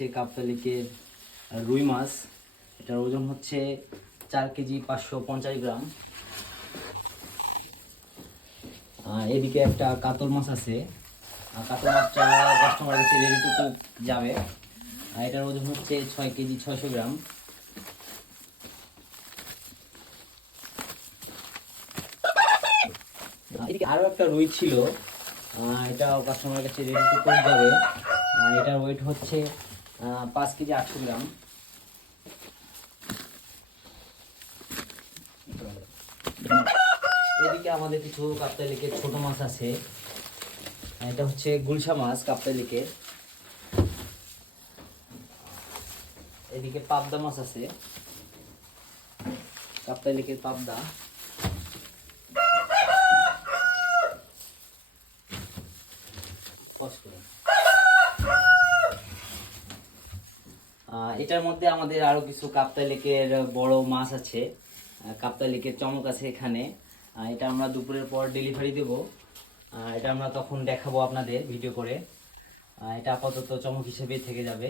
হচ্ছে কাপ্তাই লেকের রুই মাছ। এটার ওজন হচ্ছে 4 কেজি 550 গ্রাম। এদিকে একটা কাতল মাছ আছে। কাতল মাছটা কাস্টমার কাছে রেডি টু কুক যাবে। এটার ওজন হচ্ছে 6 কেজি 600 গ্রাম। এদিকে আরও একটা রুই ছিল, এটাও কাস্টমার কাছে রেডি টু কুক যাবে। এটার ওয়েট হচ্ছে 5 কেজি 800 গ্রাম। এদিকে আমাদের কিছু কাপ্তাই লেকের ছোট মাছ আছে। এটা হচ্ছে গুলশা মাছ কাপ্তাই লেকের। এদিকে পাবদা মাছ আছে, কাপ্তাই লেকের পাবদা। এটার মধ্যে আমাদের আরো কিছু কাপ্তাই লেকের বড় মাছ আছে। কাপ্তাই লেকের চমক আছে এখানে। এটা আমরা দুপুরের পর ডেলিভারি দেব। এটা আমরা তখন দেখাবো আপনাদের ভিডিও করে। এটা আপাতত চমক হিসেবে থেকে যাবে।